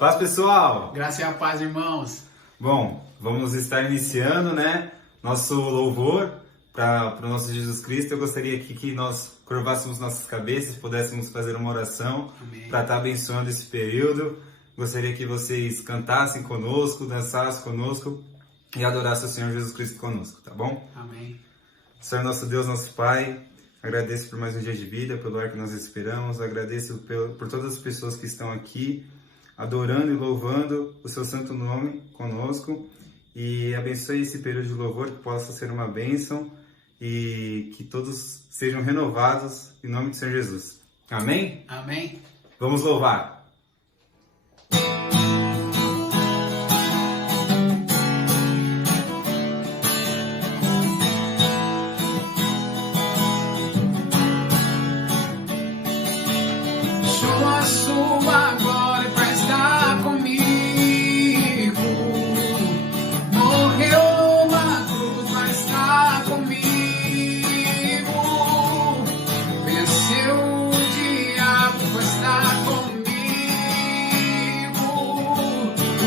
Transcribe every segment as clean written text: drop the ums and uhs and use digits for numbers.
Paz, pessoal! Graça e a paz, irmãos! Bom, vamos estar iniciando, nosso louvor para o nosso Jesus Cristo. Eu gostaria aqui que nós curvássemos nossas cabeças, pudéssemos fazer uma oração para estar abençoando esse período. Gostaria que vocês cantassem conosco, dançassem conosco e adorassem o Senhor Jesus Cristo conosco, tá bom? Amém. Senhor nosso Deus, nosso Pai, agradeço por mais um dia de vida, pelo ar que nós respiramos, agradeço por todas as pessoas que estão aqui, adorando e louvando o seu santo nome conosco, e abençoe esse período de louvor, que possa ser uma bênção e que todos sejam renovados em nome do Senhor Jesus. Amém? Amém. Vamos louvar. Sua glória para estar comigo. Morreu na cruz para estar comigo. Venceu o diabo para estar comigo.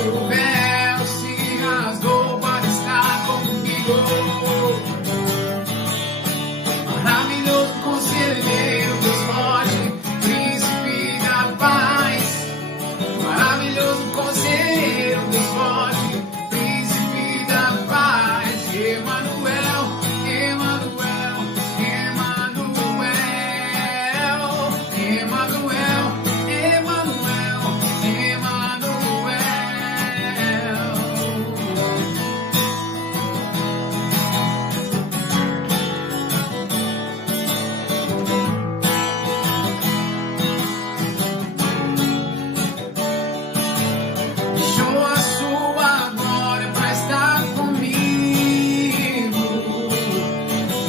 O véu se rasgou para estar comigo. Maravilhoso conselheiro, Deus forte, maravilhoso conselheiro, Deus forte, príncipe da paz, Emanuel, Emanuel, Emanuel, Emanuel, Emanuel, Emanuel. Show a sua glória para estar comigo.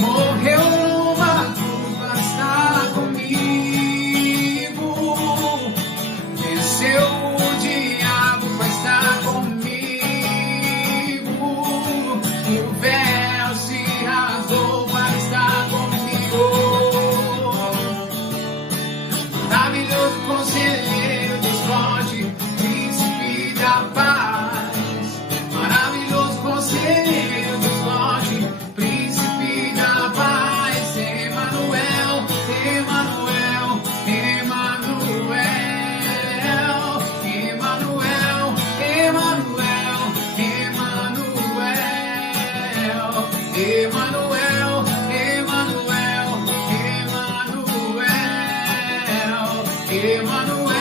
Morreu numa cruz para estar comigo. Venceu o diabo para estar comigo. O véu se rasgou para estar comigo. Maravilhoso conselheiro, Deus forte, príncipe da paz. Maravilhoso conselheiro, Deus forte, príncipe da paz. Emanuel, Emanuel, Emanuel, Emanuel, Emanuel, Emanuel, Emanuel, Emanuel, Emanuel,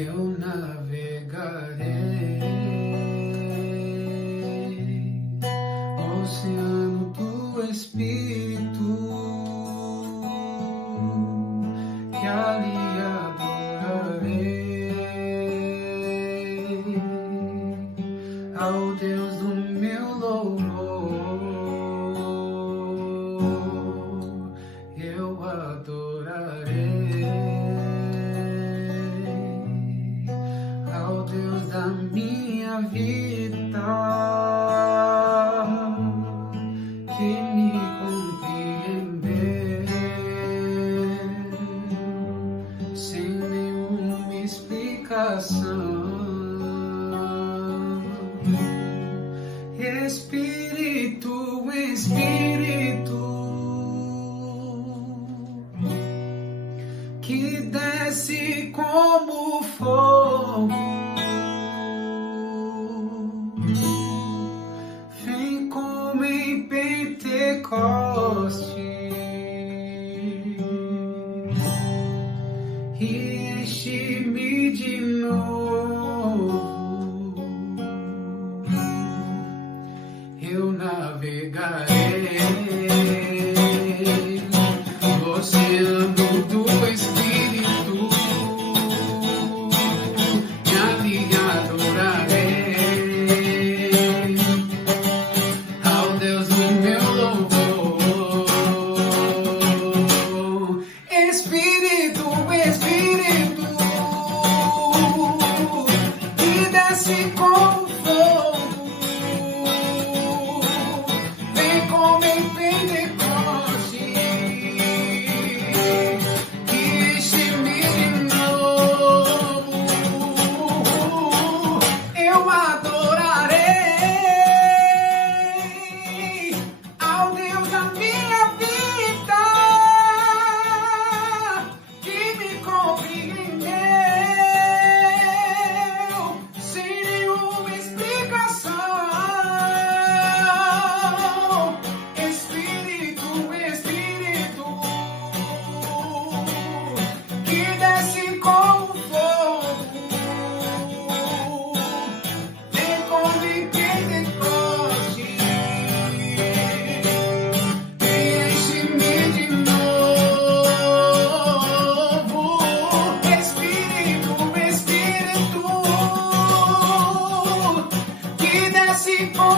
eu navegarei oceano do Espírito, que ali adorarei ao Deus do meu louvor. Eu adorarei ao Deus da minha vida, que me compreendeu sem nenhuma explicação. Espírito, Espírito, que desce como fogo, vem como em Pentecoste e enche-me de novo. Eu navegarei no oceano do Espírito,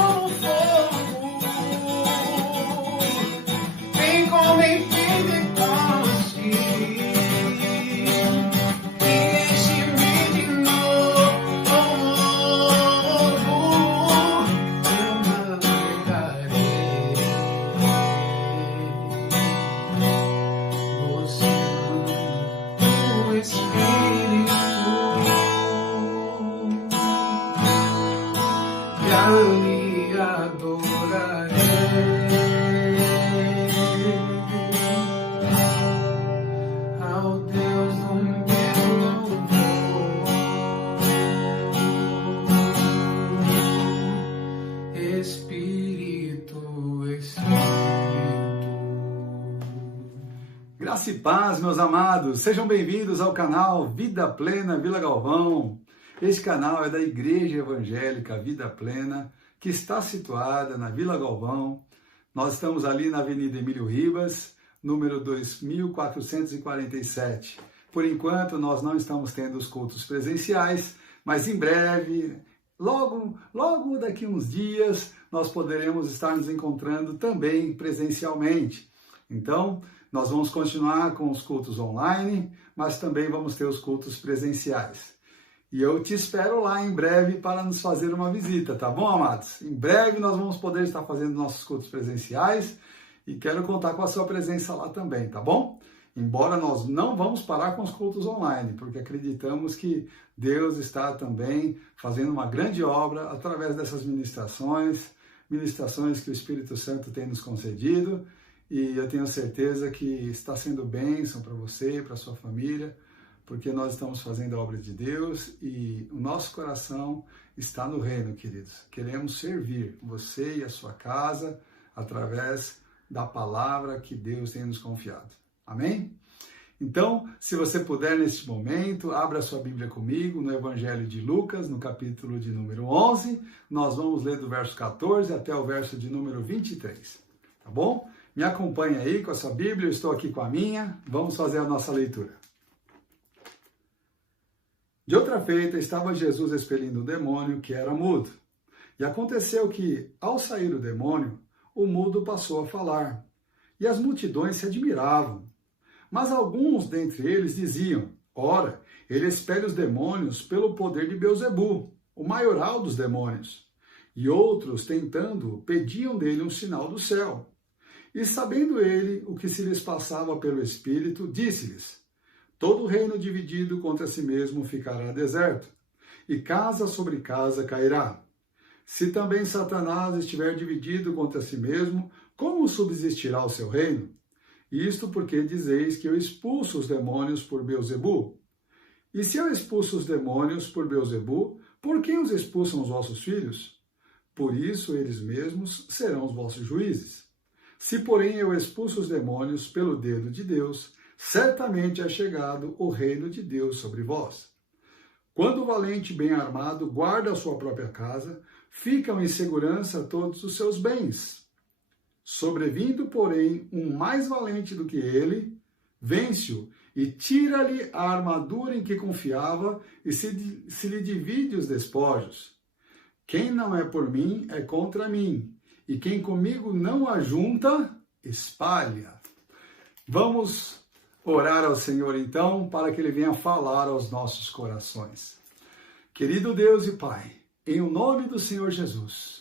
como fogo. Vem como em Pentecoste e enche-me de novo. Eu navegarei. Você manda o Espírito e ali adorarei ao Deus do meu louvor. Espírito, Espírito. Graça e paz, meus amados, sejam bem-vindos ao canal Vida Plena Vila Galvão. Este canal é da Igreja Evangélica Vida Plena, que está situada na Vila Galvão. Nós estamos ali na Avenida Emílio Ribas, número 2447. Por enquanto, nós não estamos tendo os cultos presenciais, mas em breve, logo daqui uns dias, nós poderemos estar nos encontrando também presencialmente. Então, nós vamos continuar com os cultos online, mas também vamos ter os cultos presenciais. E eu te espero lá em breve para nos fazer uma visita, tá bom, amados? Em breve nós vamos poder estar fazendo nossos cultos presenciais e quero contar com a sua presença lá também, tá bom? Embora nós não vamos parar com os cultos online, porque acreditamos que Deus está também fazendo uma grande obra através dessas ministrações que o Espírito Santo tem nos concedido. E eu tenho certeza que está sendo bênção para você e para a sua família, porque nós estamos fazendo a obra de Deus e o nosso coração está no reino, queridos. Queremos servir você e a sua casa através da palavra que Deus tem nos confiado. Amém? Então, se você puder neste momento, abra sua Bíblia comigo no Evangelho de Lucas, no capítulo de número 11. Nós vamos ler do verso 14 até o verso de número 23. Tá bom? Me acompanhe aí com a sua Bíblia, eu estou aqui com a minha. Vamos fazer a nossa leitura. De outra feita, estava Jesus expelindo o demônio, que era mudo. E aconteceu que, ao sair o demônio, o mudo passou a falar. E as multidões se admiravam. Mas alguns dentre eles diziam: ora, ele expele os demônios pelo poder de Beelzebu, o maioral dos demônios. E outros, tentando, pediam dele um sinal do céu. E sabendo ele o que se lhes passava pelo Espírito, disse-lhes: todo reino dividido contra si mesmo ficará deserto, e casa sobre casa cairá. Se também Satanás estiver dividido contra si mesmo, como subsistirá o seu reino? Isto porque dizeis que eu expulso os demônios por Beelzebu. E se eu expulso os demônios por Beelzebu, por quem os expulsam os vossos filhos? Por isso eles mesmos serão os vossos juízes. Se, porém, eu expulso os demônios pelo dedo de Deus, certamente é chegado o reino de Deus sobre vós. Quando o valente bem armado guarda a sua própria casa, ficam em segurança todos os seus bens. Sobrevindo, porém, um mais valente do que ele, vence-o e tira-lhe a armadura em que confiava e se lhe divide os despojos. Quem não é por mim é contra mim, e quem comigo não ajunta, espalha. Vamos orar ao Senhor, então, para que Ele venha falar aos nossos corações. Querido Deus e Pai, em o nome do Senhor Jesus,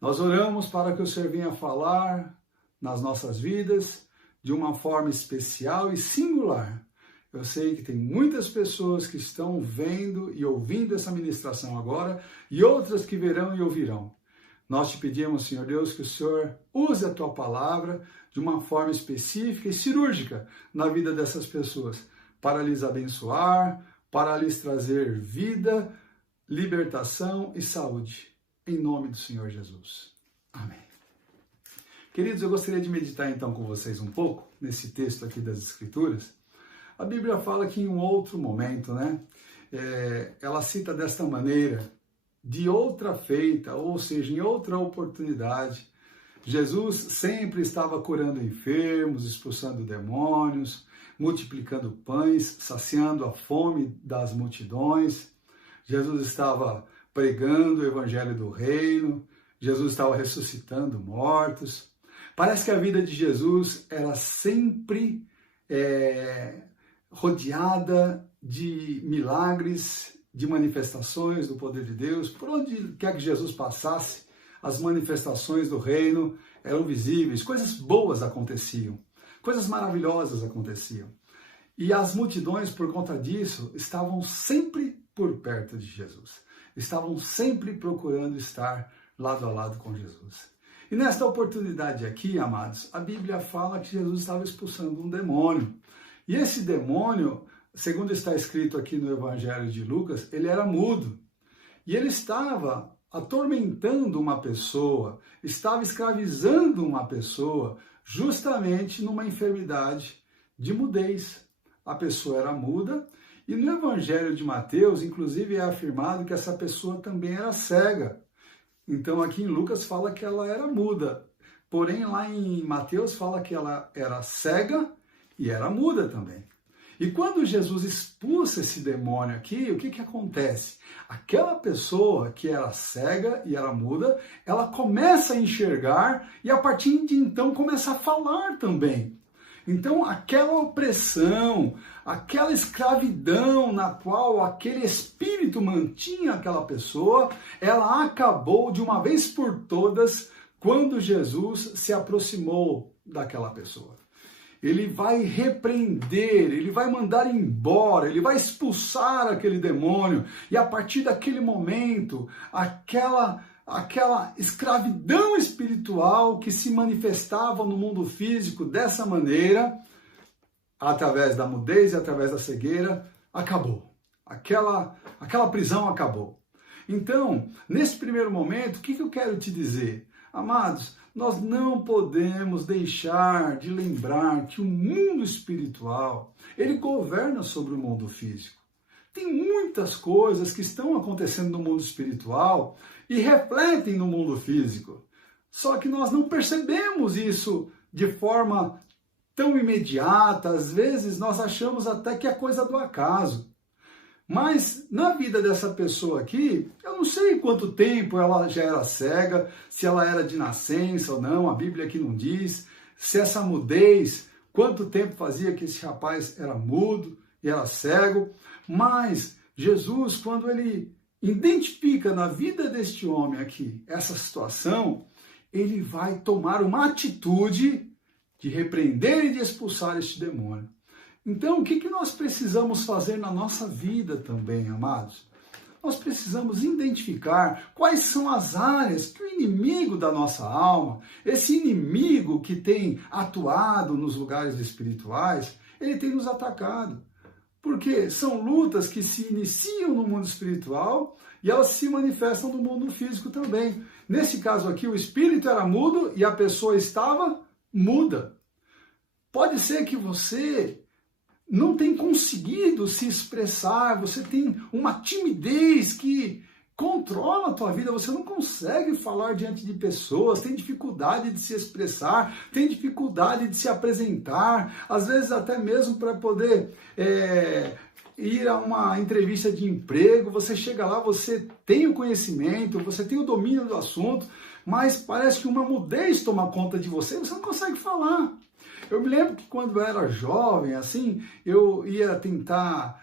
nós oramos para que o Senhor venha falar nas nossas vidas de uma forma especial e singular. Eu sei que tem muitas pessoas que estão vendo e ouvindo essa ministração agora e outras que verão e ouvirão. Nós te pedimos, Senhor Deus, que o Senhor use a tua palavra de uma forma específica e cirúrgica na vida dessas pessoas, para lhes abençoar, para lhes trazer vida, libertação e saúde. Em nome do Senhor Jesus. Amém. Queridos, eu gostaria de meditar então com vocês um pouco nesse texto aqui das Escrituras. A Bíblia fala que em um outro momento, ela cita desta maneira: de outra feita, ou seja, em outra oportunidade, Jesus sempre estava curando enfermos, expulsando demônios, multiplicando pães, saciando a fome das multidões. Jesus estava pregando o evangelho do reino. Jesus estava ressuscitando mortos. Parece que a vida de Jesus era sempre rodeada de milagres, de manifestações do poder de Deus. Por onde quer que Jesus passasse, as manifestações do reino eram visíveis, coisas boas aconteciam, coisas maravilhosas aconteciam. E as multidões, por conta disso, estavam sempre por perto de Jesus. Estavam sempre procurando estar lado a lado com Jesus. E nesta oportunidade aqui, amados, a Bíblia fala que Jesus estava expulsando um demônio. E esse demônio, segundo está escrito aqui no Evangelho de Lucas, ele era mudo. E ele estava atormentando uma pessoa, estava escravizando uma pessoa, justamente numa enfermidade de mudez. A pessoa era muda, e no Evangelho de Mateus, inclusive, é afirmado que essa pessoa também era cega. Então, aqui em Lucas fala que ela era muda, porém, lá em Mateus fala que ela era cega e era muda também. E quando Jesus expulsa esse demônio aqui, o que acontece? Aquela pessoa que era cega e era muda, ela começa a enxergar e a partir de então começa a falar também. Então, aquela opressão, aquela escravidão na qual aquele espírito mantinha aquela pessoa, ela acabou de uma vez por todas quando Jesus se aproximou daquela pessoa. Ele vai repreender, ele vai mandar embora, ele vai expulsar aquele demônio, e a partir daquele momento, aquela escravidão espiritual que se manifestava no mundo físico dessa maneira, através da mudez e através da cegueira, acabou. Aquela prisão acabou. Então, nesse primeiro momento, o que eu quero te dizer? Amados, nós não podemos deixar de lembrar que o mundo espiritual, ele governa sobre o mundo físico. Tem muitas coisas que estão acontecendo no mundo espiritual e refletem no mundo físico. Só que nós não percebemos isso de forma tão imediata. Às vezes nós achamos até que é coisa do acaso. Mas na vida dessa pessoa aqui, eu não sei quanto tempo ela já era cega, se ela era de nascença ou não, a Bíblia aqui não diz. Se essa mudez, quanto tempo fazia que esse rapaz era mudo e era cego. Mas Jesus, quando ele identifica na vida deste homem aqui essa situação, ele vai tomar uma atitude de repreender e de expulsar este demônio. Então, o que nós precisamos fazer na nossa vida também, amados? Nós precisamos identificar quais são as áreas que o inimigo da nossa alma, esse inimigo que tem atuado nos lugares espirituais, ele tem nos atacado. Porque são lutas que se iniciam no mundo espiritual e elas se manifestam no mundo físico também. Nesse caso aqui, o espírito era mudo e a pessoa estava muda. Pode ser que você não tenha conseguido se expressar, você tem uma timidez que controla a tua vida, você não consegue falar diante de pessoas, tem dificuldade de se expressar, tem dificuldade de se apresentar, às vezes até mesmo para poder ir a uma entrevista de emprego, você chega lá, você tem o conhecimento, você tem o domínio do assunto, mas parece que uma mudez toma conta de você, você não consegue falar. Eu me lembro que quando eu era jovem, assim, eu ia tentar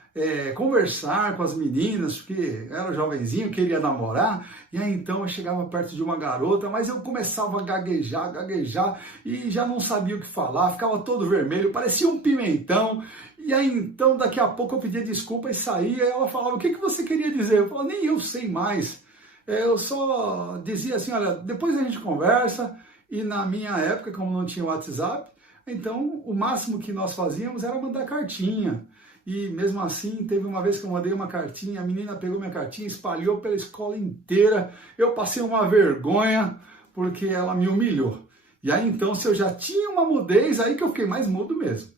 conversar com as meninas, porque eu era jovenzinho, queria namorar, e aí então eu chegava perto de uma garota, mas eu começava a gaguejar, e já não sabia o que falar, ficava todo vermelho, parecia um pimentão, e aí então daqui a pouco eu pedia desculpa e saía, e ela falava, o que você queria dizer? Eu falava, nem eu sei mais, eu só dizia assim, olha, depois a gente conversa, e na minha época, como não tinha WhatsApp, então o máximo que nós fazíamos era mandar cartinha. E mesmo assim, teve uma vez que eu mandei uma cartinha, a menina pegou minha cartinha, espalhou pela escola inteira. Eu passei uma vergonha, porque ela me humilhou. E aí então, se eu já tinha uma mudez, aí que eu fiquei mais mudo mesmo.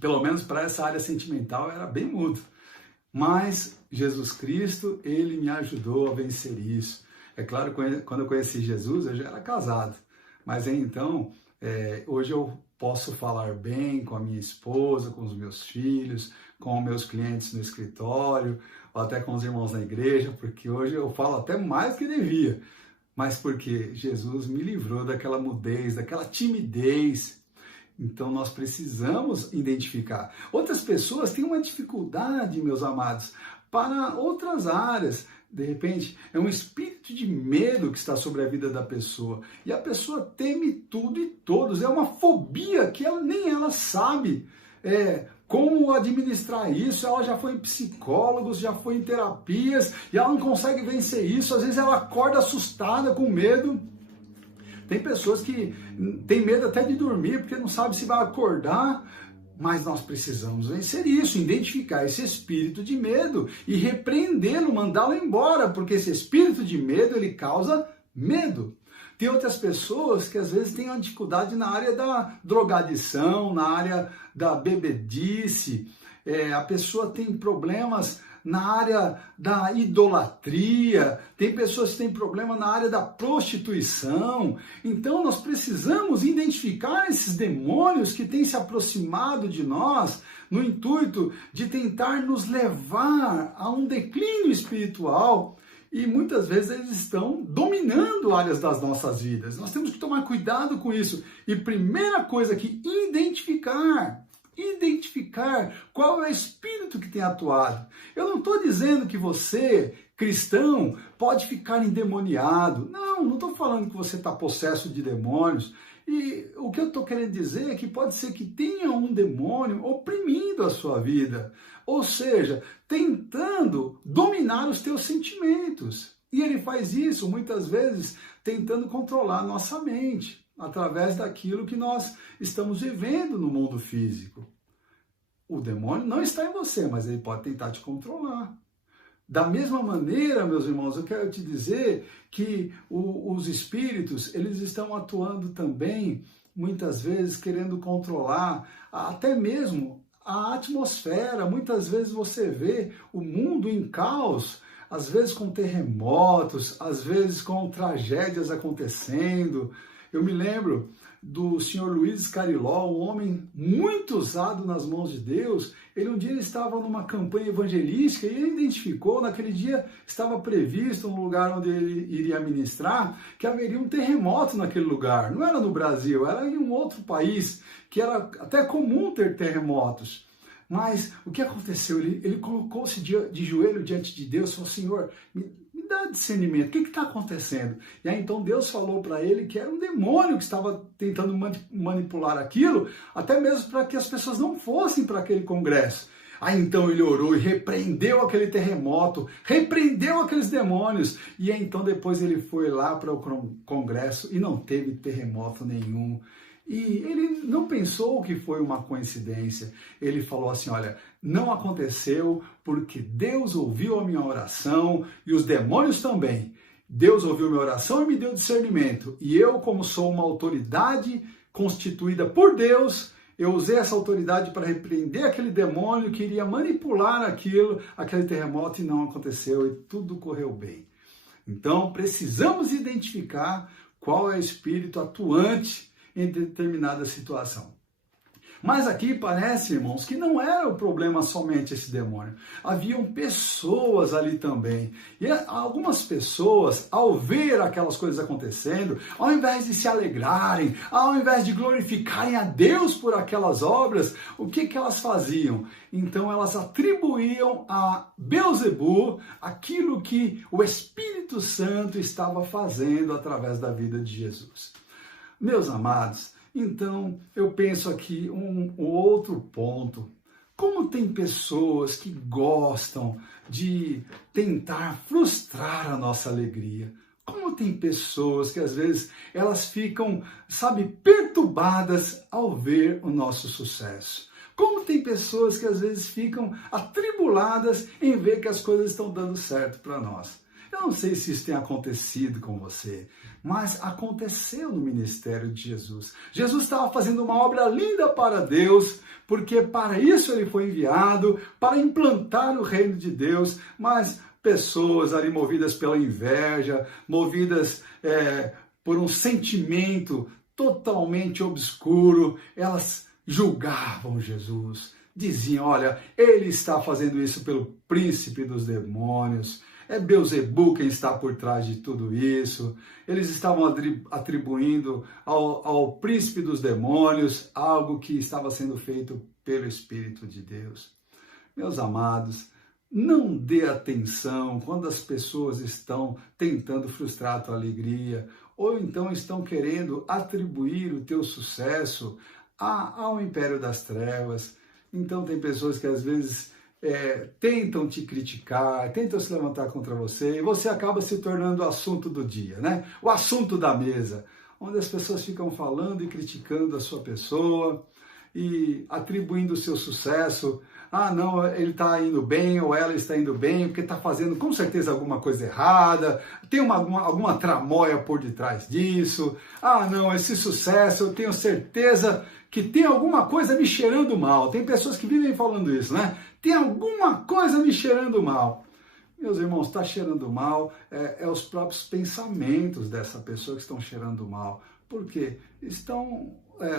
Pelo menos para essa área sentimental, era bem mudo. Mas Jesus Cristo, ele me ajudou a vencer isso. É claro, quando eu conheci Jesus, eu já era casado. Mas aí então, hoje eu posso falar bem com a minha esposa, com os meus filhos, com meus clientes no escritório, ou até com os irmãos na igreja, porque hoje eu falo até mais que devia. mas porque Jesus me livrou daquela mudez, daquela timidez. Então nós precisamos identificar. Outras pessoas têm uma dificuldade, meus amados, para outras áreas. De repente, é um espírito de medo que está sobre a vida da pessoa. E a pessoa teme tudo e todos. É uma fobia que nem ela sabe como administrar isso. Ela já foi em psicólogos, já foi em terapias, e ela não consegue vencer isso. Às vezes ela acorda assustada, com medo. Tem pessoas que têm medo até de dormir, porque não sabe se vai acordar. Mas nós precisamos vencer isso, identificar esse espírito de medo e repreendê-lo, mandá-lo embora, porque esse espírito de medo, ele causa medo. Tem outras pessoas que às vezes têm uma dificuldade na área da drogadição, na área da bebedice, a pessoa tem problemas na área da idolatria, tem pessoas que têm problema na área da prostituição. Então nós precisamos identificar esses demônios que têm se aproximado de nós no intuito de tentar nos levar a um declínio espiritual, e muitas vezes eles estão dominando áreas das nossas vidas. Nós temos que tomar cuidado com isso. E primeira coisa que identificar qual é o espírito que tem atuado. Eu não estou dizendo que você, cristão, pode ficar endemoniado. Não estou falando que você está possesso de demônios. E o que eu estou querendo dizer é que pode ser que tenha um demônio oprimindo a sua vida. Ou seja, tentando dominar os teus sentimentos. E ele faz isso, muitas vezes, tentando controlar a nossa mente, através daquilo que nós estamos vivendo no mundo físico. O demônio não está em você, mas ele pode tentar te controlar. Da mesma maneira, meus irmãos, eu quero te dizer que os espíritos, eles estão atuando também, muitas vezes, querendo controlar até mesmo a atmosfera. Muitas vezes você vê o mundo em caos, às vezes com terremotos, às vezes com tragédias acontecendo. Eu me lembro do senhor Luiz Cariló, um homem muito usado nas mãos de Deus. Um dia ele estava numa campanha evangelística e ele identificou, naquele dia estava previsto um lugar onde ele iria ministrar, que haveria um terremoto naquele lugar. Não era no Brasil, era em um outro país, que era até comum ter terremotos. Mas o que aconteceu? Ele colocou-se de joelho diante de Deus e falou: Senhor, me dá discernimento, o que está acontecendo? E aí então Deus falou para ele que era um demônio que estava tentando manipular aquilo, até mesmo para que as pessoas não fossem para aquele congresso. Aí então ele orou e repreendeu aquele terremoto, repreendeu aqueles demônios, e aí então depois ele foi lá para o congresso e não teve terremoto nenhum. E ele não pensou que foi uma coincidência. Ele falou assim: olha, não aconteceu porque Deus ouviu a minha oração e os demônios também. Deus ouviu minha oração e me deu discernimento. E eu, como sou uma autoridade constituída por Deus, eu usei essa autoridade para repreender aquele demônio que iria manipular aquele terremoto, e não aconteceu, e tudo correu bem. Então, precisamos identificar qual é o espírito atuante em determinada situação. Mas aqui parece, irmãos, que não era o problema somente esse demônio. Haviam pessoas ali também. E algumas pessoas, ao ver aquelas coisas acontecendo, ao invés de se alegrarem, ao invés de glorificarem a Deus por aquelas obras, o que elas faziam? Então elas atribuíam a Beelzebu aquilo que o Espírito Santo estava fazendo através da vida de Jesus. Meus amados, então eu penso aqui um outro ponto. Como tem pessoas que gostam de tentar frustrar a nossa alegria? Como tem pessoas que às vezes elas ficam, perturbadas ao ver o nosso sucesso? Como tem pessoas que às vezes ficam atribuladas em ver que as coisas estão dando certo para nós? Eu não sei se isso tem acontecido com você, mas aconteceu no ministério de Jesus. Jesus estava fazendo uma obra linda para Deus, porque para isso ele foi enviado, para implantar o reino de Deus, mas pessoas ali movidas pela inveja, movidas por um sentimento totalmente obscuro, elas julgavam Jesus. Diziam: olha, ele está fazendo isso pelo príncipe dos demônios. É Beelzebul quem está por trás de tudo isso. Eles estavam atribuindo ao príncipe dos demônios algo que estava sendo feito pelo Espírito de Deus. Meus amados, não dê atenção quando as pessoas estão tentando frustrar a tua alegria, ou então estão querendo atribuir o teu sucesso ao império das trevas. Então tem pessoas que às vezes tentam te criticar, tentam se levantar contra você, e você acaba se tornando o assunto do dia, né? O assunto da mesa, onde as pessoas ficam falando e criticando a sua pessoa e atribuindo o seu sucesso. Ah, não, ele está indo bem, ou ela está indo bem, porque está fazendo com certeza alguma coisa errada, tem alguma tramóia por detrás disso. Ah, não, esse sucesso, eu tenho certeza que tem alguma coisa me cheirando mal. Tem pessoas que vivem falando isso, né? Tem alguma coisa me cheirando mal. Meus irmãos, está cheirando mal, é os próprios pensamentos dessa pessoa que estão cheirando mal. Por quê? Estão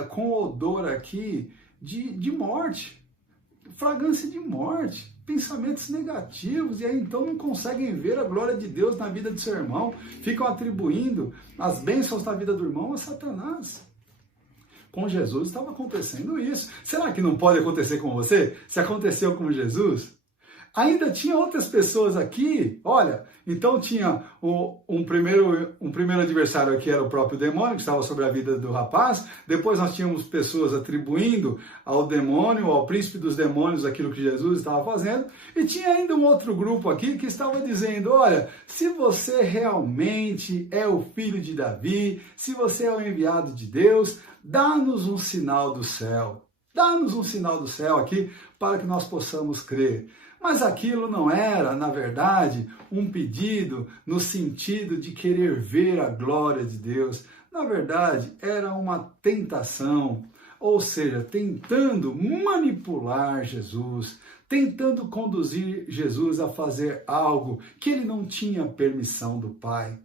com odor aqui de morte, fragrância de morte, pensamentos negativos, e aí então não conseguem ver a glória de Deus na vida do seu irmão, ficam atribuindo as bênçãos na vida do irmão a Satanás. Com Jesus estava acontecendo isso. Será que não pode acontecer com você? Se aconteceu com Jesus? Ainda tinha outras pessoas aqui, olha, então tinha um primeiro adversário aqui, era o próprio demônio, que estava sobre a vida do rapaz. Depois nós tínhamos pessoas atribuindo ao demônio, ao príncipe dos demônios, aquilo que Jesus estava fazendo. E tinha ainda um outro grupo aqui que estava dizendo, olha, se você realmente é o filho de Davi, se você é o enviado de Deus, dá-nos um sinal do céu. Dá-nos um sinal do céu aqui para que nós possamos crer. Mas aquilo não era, na verdade, um pedido no sentido de querer ver a glória de Deus. Na verdade, era uma tentação, ou seja, tentando manipular Jesus, tentando conduzir Jesus a fazer algo que ele não tinha permissão do Pai.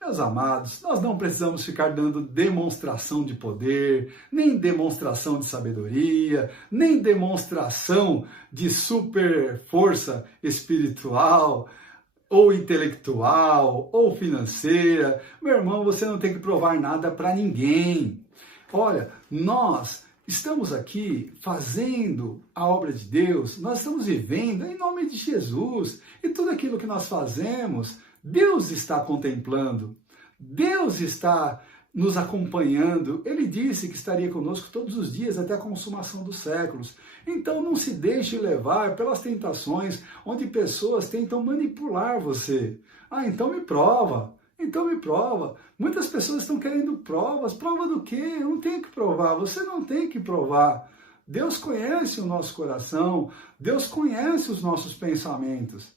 Meus amados, nós não precisamos ficar dando demonstração de poder, nem demonstração de sabedoria, nem demonstração de super força espiritual, ou intelectual, ou financeira. Meu irmão, você não tem que provar nada para ninguém. Olha, nós estamos aqui fazendo a obra de Deus, nós estamos vivendo em nome de Jesus, e tudo aquilo que nós fazemos, Deus está contemplando, Deus está nos acompanhando. Ele disse que estaria conosco todos os dias até a consumação dos séculos. Então não se deixe levar pelas tentações onde pessoas tentam manipular você. Ah, então me prova. Então me prova. Muitas pessoas estão querendo provas. Prova do quê? Eu não tenho que provar. Você não tem que provar. Deus conhece o nosso coração. Deus conhece os nossos pensamentos.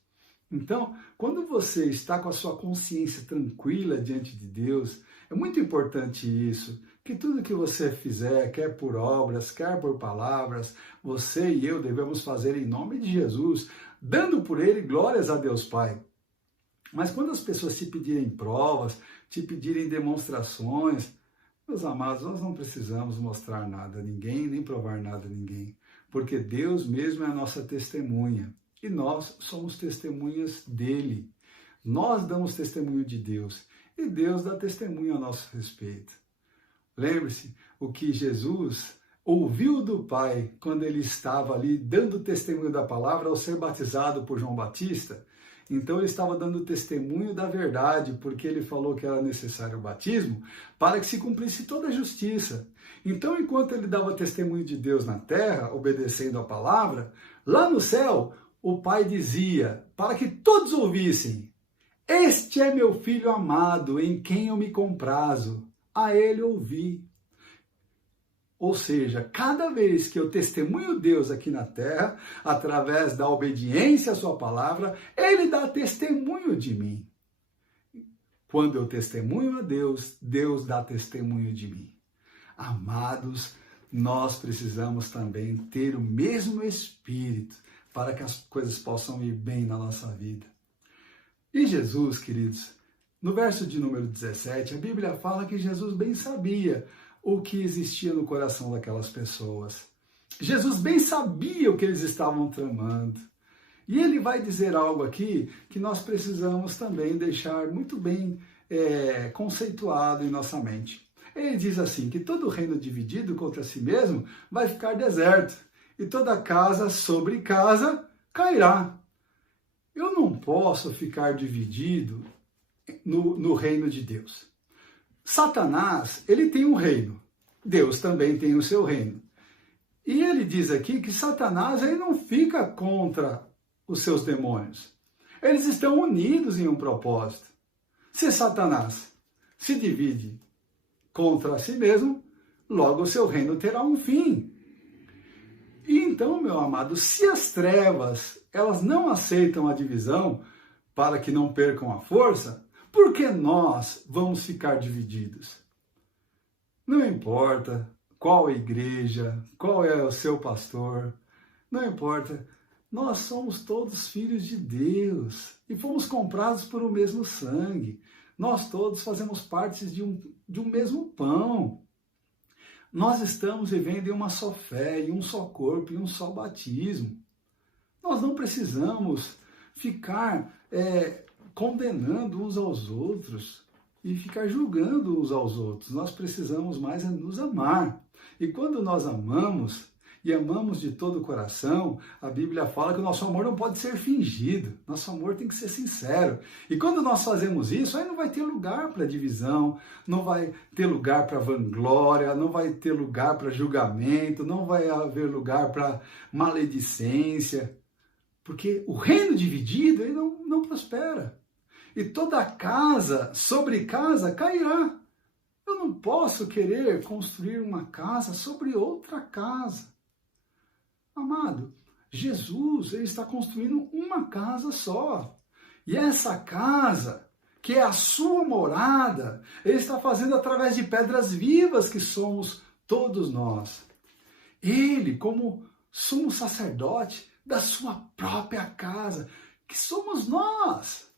Então, quando você está com a sua consciência tranquila diante de Deus, é muito importante isso, que tudo que você fizer, quer por obras, quer por palavras, você e eu devemos fazer em nome de Jesus, dando por ele glórias a Deus Pai. Mas quando as pessoas te pedirem provas, te pedirem demonstrações, meus amados, nós não precisamos mostrar nada a ninguém, nem provar nada a ninguém, porque Deus mesmo é a nossa testemunha. E nós somos testemunhas dele. Nós damos testemunho de Deus. E Deus dá testemunho a nosso respeito. Lembre-se o que Jesus ouviu do Pai quando ele estava ali dando testemunho da palavra ao ser batizado por João Batista. Então ele estava dando testemunho da verdade, porque ele falou que era necessário o batismo para que se cumprisse toda a justiça. Então, enquanto ele dava testemunho de Deus na terra, obedecendo a palavra, lá no céu, o Pai dizia, para que todos ouvissem, este é meu Filho amado, em quem eu me comprazo, a ele ouvi. Ou seja, cada vez que eu testemunho Deus aqui na terra, através da obediência à sua palavra, ele dá testemunho de mim. Quando eu testemunho a Deus, Deus dá testemunho de mim. Amados, nós precisamos também ter o mesmo Espírito, para que as coisas possam ir bem na nossa vida. E Jesus, queridos, no verso de número 17, a Bíblia fala que Jesus bem sabia o que existia no coração daquelas pessoas. Jesus bem sabia o que eles estavam tramando. E ele vai dizer algo aqui que nós precisamos também deixar muito bem conceituado em nossa mente. Ele diz assim, que todo reino dividido contra si mesmo vai ficar deserto, e toda casa sobre casa cairá. Eu não posso ficar dividido no reino de Deus. Satanás, ele tem um reino. Deus também tem o seu reino. E ele diz aqui que Satanás ele não fica contra os seus demônios. Eles estão unidos em um propósito. Se Satanás se divide contra si mesmo, logo o seu reino terá um fim. E então, meu amado, se as trevas elas não aceitam a divisão para que não percam a força, por que nós vamos ficar divididos? Não importa qual a igreja, qual é o seu pastor, não importa. Nós somos todos filhos de Deus e fomos comprados por o mesmo sangue. Nós todos fazemos parte de um mesmo pão. Nós estamos vivendo em uma só fé, em um só corpo, em um só batismo. Nós não precisamos ficar condenando uns aos outros e ficar julgando uns aos outros. Nós precisamos mais nos amar. E quando nós amamos, e amamos de todo o coração, a Bíblia fala que o nosso amor não pode ser fingido. Nosso amor tem que ser sincero. E quando nós fazemos isso, aí não vai ter lugar para divisão, não vai ter lugar para vanglória, não vai ter lugar para julgamento, não vai haver lugar para maledicência. Porque o reino dividido ele não prospera. E toda casa sobre casa cairá. Eu não posso querer construir uma casa sobre outra casa. Amado, Jesus ele está construindo uma casa só. E essa casa, que é a sua morada, ele está fazendo através de pedras vivas que somos todos nós. Ele, como sumo sacerdote da sua própria casa, que somos nós.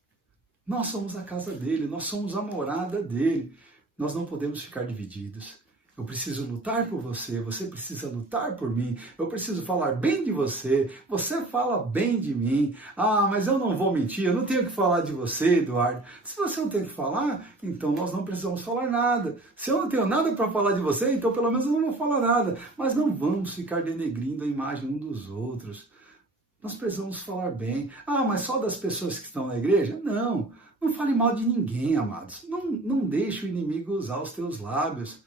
Nós somos a casa dele, nós somos a morada dele. Nós não podemos ficar divididos. Eu preciso lutar por você, você precisa lutar por mim, eu preciso falar bem de você, você fala bem de mim. Ah, mas eu não vou mentir, eu não tenho que falar de você, Eduardo. Se você não tem que falar, então nós não precisamos falar nada. Se eu não tenho nada para falar de você, então pelo menos eu não vou falar nada. Mas não vamos ficar denegrindo a imagem um dos outros. Nós precisamos falar bem. Ah, mas só das pessoas que estão na igreja? Não fale mal de ninguém, amados. Não deixe o inimigo usar os teus lábios.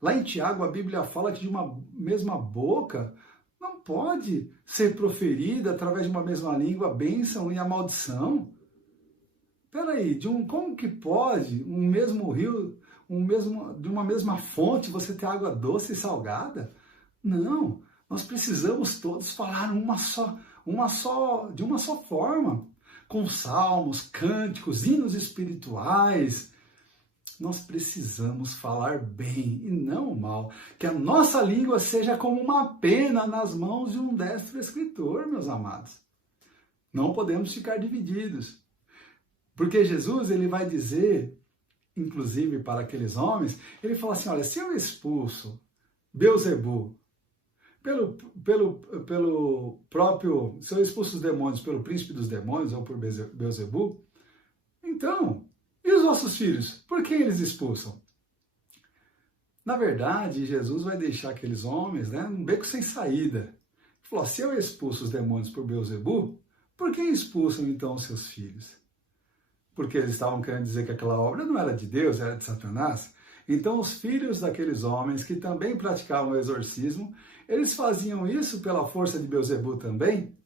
Lá em Tiago, a Bíblia fala que de uma mesma boca não pode ser proferida através de uma mesma língua a bênção e a maldição. Peraí, como que pode um mesmo rio, de uma mesma fonte você ter água doce e salgada? Não, nós precisamos todos falar de uma só forma, com salmos, cânticos, hinos espirituais. Nós precisamos falar bem e não mal. Que a nossa língua seja como uma pena nas mãos de um destro escritor, meus amados. Não podemos ficar divididos. Porque Jesus ele vai dizer, inclusive para aqueles homens, ele fala assim, olha, se eu expulso Beelzebu, se eu expulso os demônios pelo príncipe dos demônios ou por Beelzebu, então... E os nossos filhos? Por que eles expulsam? Na verdade, Jesus vai deixar aqueles homens num beco sem saída. Ele falou, se eu expulso os demônios por Beelzebu, por que expulsam então os seus filhos? Porque eles estavam querendo dizer que aquela obra não era de Deus, era de Satanás. Então os filhos daqueles homens que também praticavam o exorcismo, eles faziam isso pela força de Beelzebu também.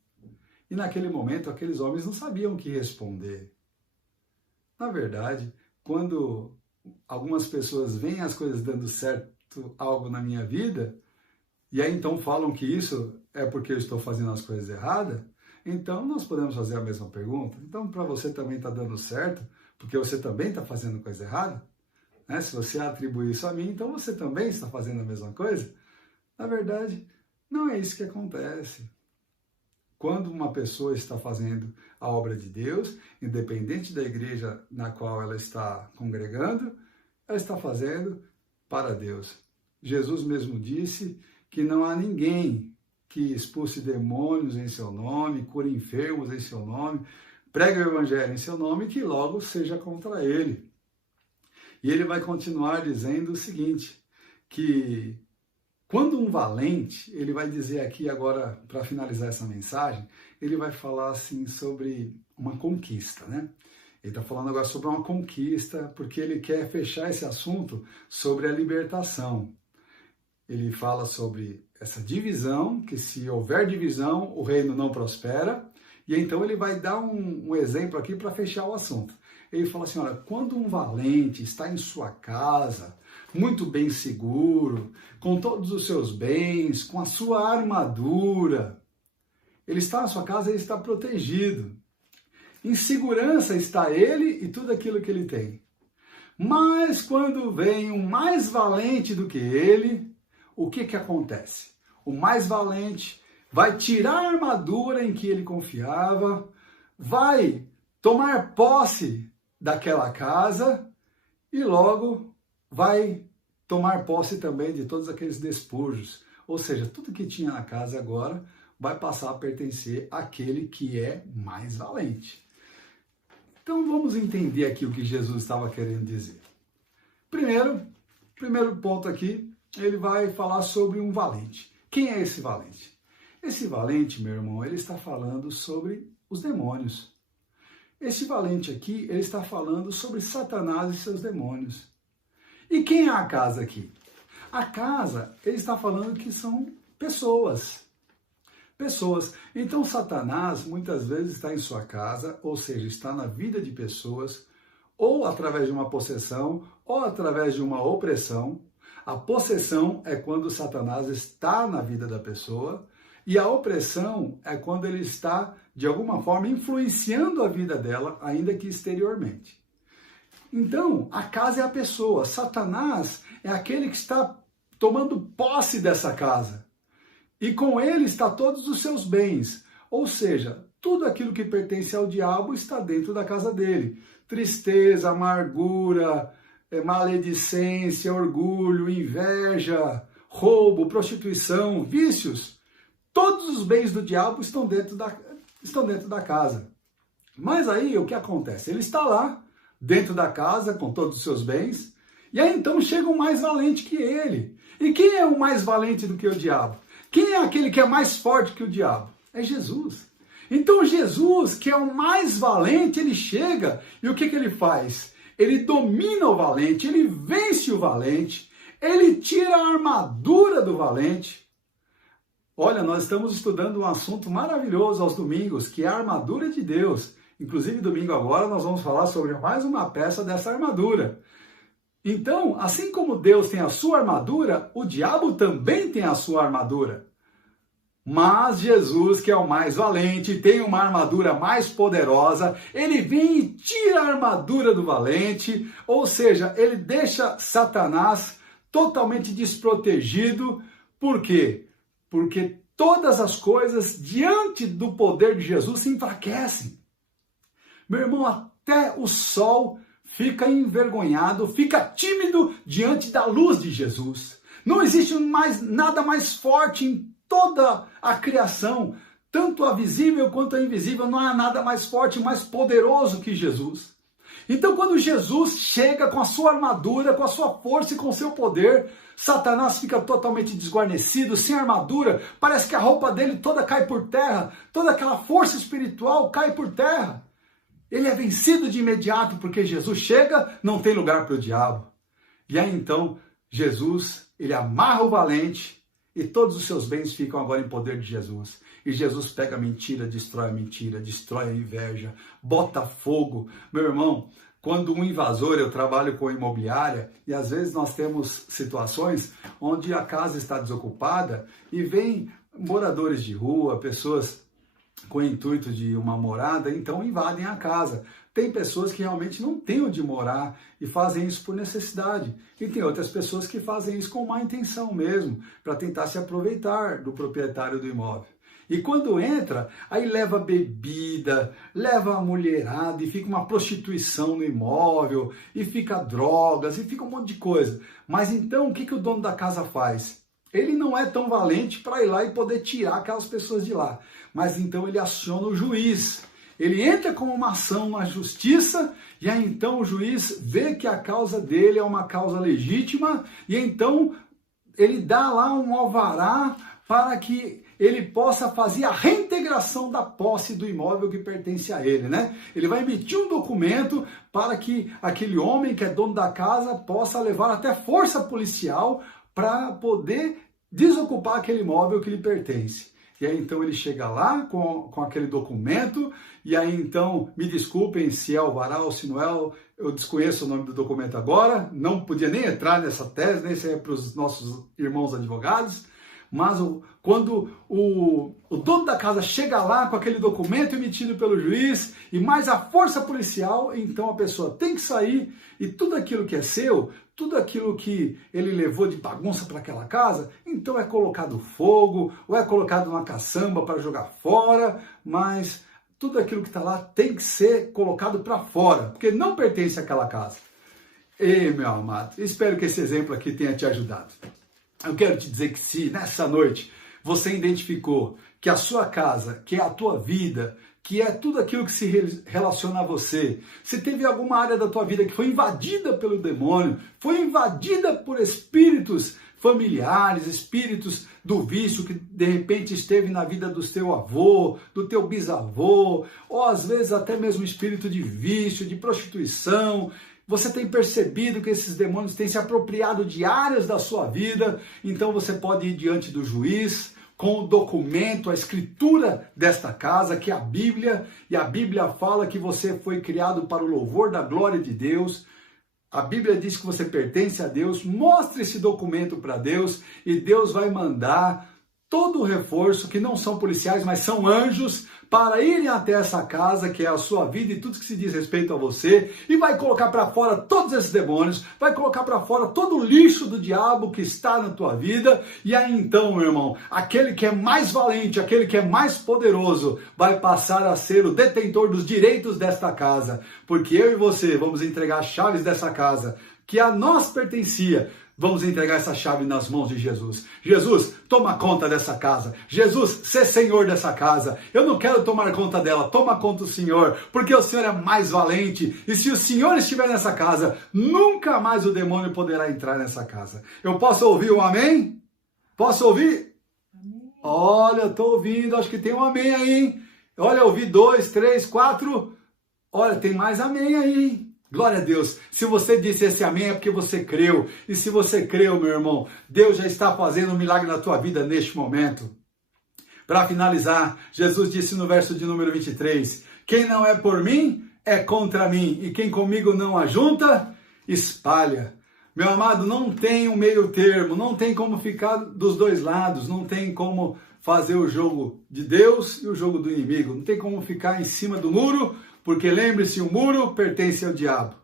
E naquele momento aqueles homens não sabiam o que responder. Na verdade, quando algumas pessoas veem as coisas dando certo algo na minha vida, e aí então falam que isso é porque eu estou fazendo as coisas erradas, então nós podemos fazer a mesma pergunta. Então, para você também está dando certo, porque você também está fazendo coisa errada? Né? Se você atribui isso a mim, então você também está fazendo a mesma coisa? Na verdade, não é isso que acontece. Quando uma pessoa está fazendo a obra de Deus, independente da igreja na qual ela está congregando, ela está fazendo para Deus. Jesus mesmo disse que não há ninguém que expulse demônios em seu nome, cure enfermos em seu nome, pregue o evangelho em seu nome, que logo seja contra ele. E ele vai continuar dizendo o seguinte, que quando um valente, ele vai dizer aqui agora, para finalizar essa mensagem, ele vai falar assim sobre uma conquista, né? Ele está falando agora sobre uma conquista, porque ele quer fechar esse assunto sobre a libertação. Ele fala sobre essa divisão, que se houver divisão, o reino não prospera. E então ele vai dar um exemplo aqui para fechar o assunto. Ele fala assim, olha, quando um valente está em sua casa, muito bem seguro, com todos os seus bens, com a sua armadura, ele está na sua casa, ele está protegido. Em segurança está ele e tudo aquilo que ele tem. Mas quando vem um mais valente do que ele, o que acontece? O mais valente vai tirar a armadura em que ele confiava, vai tomar posse daquela casa e logo vai tomar posse também de todos aqueles despojos. Ou seja, tudo que tinha na casa agora vai passar a pertencer àquele que é mais valente. Então vamos entender aqui o que Jesus estava querendo dizer. Primeiro ponto aqui, ele vai falar sobre um valente. Quem é esse valente? Esse valente, meu irmão, ele está falando sobre os demônios. Esse valente aqui, ele está falando sobre Satanás e seus demônios. E quem é a casa aqui? A casa, ele está falando que são pessoas. Então Satanás muitas vezes está em sua casa, ou seja, está na vida de pessoas, ou através de uma possessão, ou através de uma opressão. A possessão é quando Satanás está na vida da pessoa, e a opressão é quando ele está, de alguma forma, influenciando a vida dela, ainda que exteriormente. Então, a casa é a pessoa. Satanás é aquele que está tomando posse dessa casa. E com ele está todos os seus bens. Ou seja, tudo aquilo que pertence ao diabo está dentro da casa dele. Tristeza, amargura, maledicência, orgulho, inveja, roubo, prostituição, vícios. Todos os bens do diabo estão dentro da casa. Mas aí o que acontece? Ele está lá, dentro da casa, com todos os seus bens, e aí então chega um mais valente que ele. E quem é o mais valente do que o diabo? Quem é aquele que é mais forte que o diabo? É Jesus. Então Jesus, que é o mais valente, ele chega e o que ele faz? Ele domina o valente, ele vence o valente, ele tira a armadura do valente. Olha, nós estamos estudando um assunto maravilhoso aos domingos, que é a armadura de Deus. Inclusive, domingo agora, nós vamos falar sobre mais uma peça dessa armadura. Então, assim como Deus tem a sua armadura, o diabo também tem a sua armadura. Mas Jesus, que é o mais valente, tem uma armadura mais poderosa, ele vem e tira a armadura do valente, ou seja, ele deixa Satanás totalmente desprotegido. Por quê? Porque todas as coisas diante do poder de Jesus se enfraquecem. Meu irmão, até o sol fica envergonhado, fica tímido diante da luz de Jesus. Não existe nada mais forte em toda a criação, tanto a visível quanto a invisível, não há nada mais forte, mais poderoso que Jesus. Então quando Jesus chega com a sua armadura, com a sua força e com o seu poder, Satanás fica totalmente desguarnecido, sem armadura, parece que a roupa dele toda cai por terra, toda aquela força espiritual cai por terra. Ele é vencido de imediato, porque Jesus chega, não tem lugar para o diabo. E aí então, Jesus, ele amarra o valente e todos os seus bens ficam agora em poder de Jesus. E Jesus pega a mentira, destrói a inveja, bota fogo. Meu irmão, quando um invasor, eu trabalho com imobiliária, e às vezes nós temos situações onde a casa está desocupada e vem moradores de rua, pessoas com o intuito de uma morada, então invadem a casa. Tem pessoas que realmente não têm onde morar e fazem isso por necessidade. E tem outras pessoas que fazem isso com má intenção mesmo, para tentar se aproveitar do proprietário do imóvel. E quando entra, aí leva bebida, leva a mulherada e fica uma prostituição no imóvel, e fica drogas, e fica um monte de coisa. Mas então o que o dono da casa faz? ele não é tão valente para ir lá e poder tirar aquelas pessoas de lá. Mas então ele aciona o juiz. Ele entra com uma ação na justiça e aí então o juiz vê que a causa dele é uma causa legítima e então ele dá lá um alvará para que ele possa fazer a reintegração da posse do imóvel que pertence a ele, né? Ele vai emitir um documento para que aquele homem que é dono da casa possa levar até força policial para poder desocupar aquele imóvel que lhe pertence. E aí então ele chega lá com aquele documento, e aí então, me desculpem se é alvará ou se não é, eu desconheço o nome do documento agora, não podia nem entrar nessa tese, nem ser para os nossos irmãos advogados, mas quando o dono da casa chega lá com aquele documento emitido pelo juiz e mais a força policial, então a pessoa tem que sair e tudo aquilo que é seu, tudo aquilo que ele levou de bagunça para aquela casa, então é colocado fogo ou é colocado numa caçamba para jogar fora, mas tudo aquilo que está lá tem que ser colocado para fora, porque não pertence àquela casa. Ei, meu amado, espero que esse exemplo aqui tenha te ajudado. Eu quero te dizer que se nessa noite você identificou que a sua casa, que é a tua vida, que é tudo aquilo que se relaciona a você, se teve alguma área da tua vida que foi invadida pelo demônio, foi invadida por espíritos familiares, espíritos do vício que de repente esteve na vida do teu avô, do teu bisavô, ou às vezes até mesmo espírito de vício, de prostituição, você tem percebido que esses demônios têm se apropriado de áreas da sua vida, então você pode ir diante do juiz com o documento, a escritura desta casa, que é a Bíblia, e a Bíblia fala que você foi criado para o louvor da glória de Deus. A Bíblia diz que você pertence a Deus. Mostre esse documento para Deus e Deus vai mandar todo o reforço, que não são policiais, mas são anjos, para irem até essa casa, que é a sua vida e tudo que se diz respeito a você, e vai colocar para fora todos esses demônios, vai colocar para fora todo o lixo do diabo que está na tua vida, e aí então, meu irmão, aquele que é mais valente, aquele que é mais poderoso, vai passar a ser o detentor dos direitos desta casa, porque eu e você vamos entregar as chaves dessa casa, que a nós pertencia. Vamos entregar essa chave nas mãos de Jesus. Jesus, toma conta dessa casa. Jesus, sê Senhor dessa casa. Eu não quero tomar conta dela, toma conta o Senhor, porque o Senhor é mais valente. E se o Senhor estiver nessa casa, nunca mais o demônio poderá entrar nessa casa. Eu posso ouvir um amém? Posso ouvir? Amém. Olha, eu estou ouvindo, acho que tem um amém aí, hein? Olha, eu ouvi 2, 3, 4. Olha, tem mais amém aí, hein? Glória a Deus. Se você disse esse amém é porque você creu. E se você creu, meu irmão, Deus já está fazendo um milagre na tua vida neste momento. Para finalizar, Jesus disse no verso de número 23, quem não é por mim, é contra mim. E quem comigo não ajunta, espalha. Meu amado, não tem um meio termo, não tem como ficar dos dois lados, não tem como fazer o jogo de Deus e o jogo do inimigo. Não tem como ficar em cima do muro, porque lembre-se, o muro pertence ao diabo.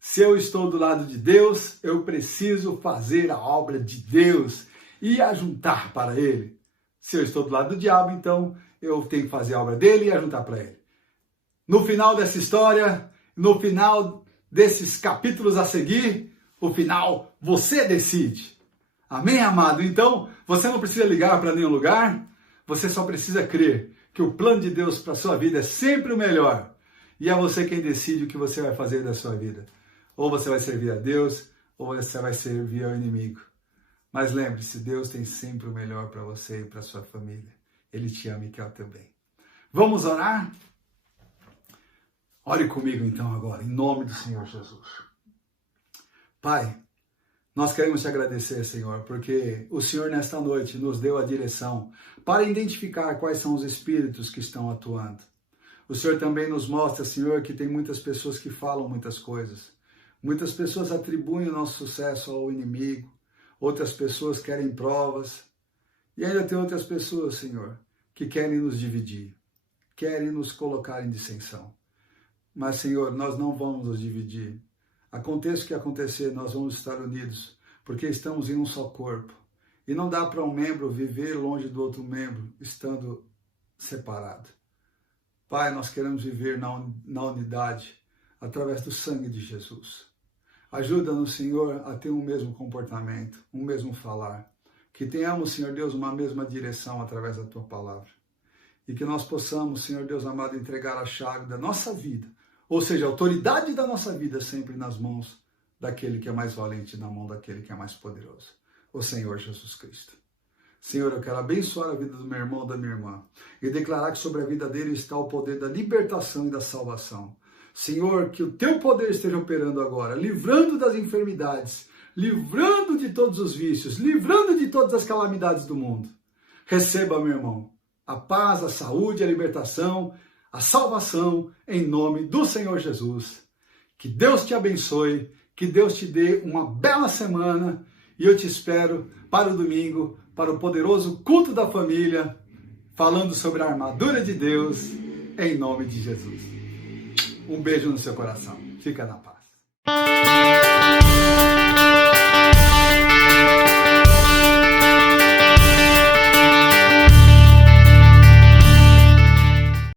Se eu estou do lado de Deus, eu preciso fazer a obra de Deus e ajuntar para ele. Se eu estou do lado do diabo, então eu tenho que fazer a obra dele e ajuntar para ele. No final dessa história, no final desses capítulos a seguir, o final você decide. Amém, amado? Então, você não precisa ligar para nenhum lugar, você só precisa crer que o plano de Deus para a sua vida é sempre o melhor. E é você quem decide o que você vai fazer da sua vida. Ou você vai servir a Deus, ou você vai servir ao inimigo. Mas lembre-se, Deus tem sempre o melhor para você e para a sua família. Ele te ama e quer o teu bem. Vamos orar? Ore comigo então agora, em nome do Senhor Jesus. Pai, nós queremos te agradecer, Senhor, porque o Senhor nesta noite nos deu a direção para identificar quais são os espíritos que estão atuando. O Senhor também nos mostra, Senhor, que tem muitas pessoas que falam muitas coisas. Muitas pessoas atribuem o nosso sucesso ao inimigo, outras pessoas querem provas, e ainda tem outras pessoas, Senhor, que querem nos dividir, querem nos colocar em dissensão. Mas, Senhor, nós não vamos nos dividir. Aconteça o que acontecer, nós vamos estar unidos, porque estamos em um só corpo. E não dá para um membro viver longe do outro membro, estando separado. Pai, nós queremos viver na unidade, através do sangue de Jesus. Ajuda-nos, Senhor, a ter um mesmo comportamento, um mesmo falar. Que tenhamos, Senhor Deus, uma mesma direção através da Tua palavra. E que nós possamos, Senhor Deus amado, entregar a chave da nossa vida, ou seja, a autoridade da nossa vida sempre nas mãos daquele que é mais valente, na mão daquele que é mais poderoso, o Senhor Jesus Cristo. Senhor, eu quero abençoar a vida do meu irmão, da minha irmã, e declarar que sobre a vida dele está o poder da libertação e da salvação. Senhor, que o Teu poder esteja operando agora, livrando das enfermidades, livrando de todos os vícios, livrando de todas as calamidades do mundo. Receba, meu irmão, a paz, a saúde, a libertação, a salvação, em nome do Senhor Jesus. Que Deus te abençoe, que Deus te dê uma bela semana, e eu te espero para o domingo, para o poderoso culto da família, falando sobre a armadura de Deus, em nome de Jesus. Um beijo no seu coração. Fica na paz.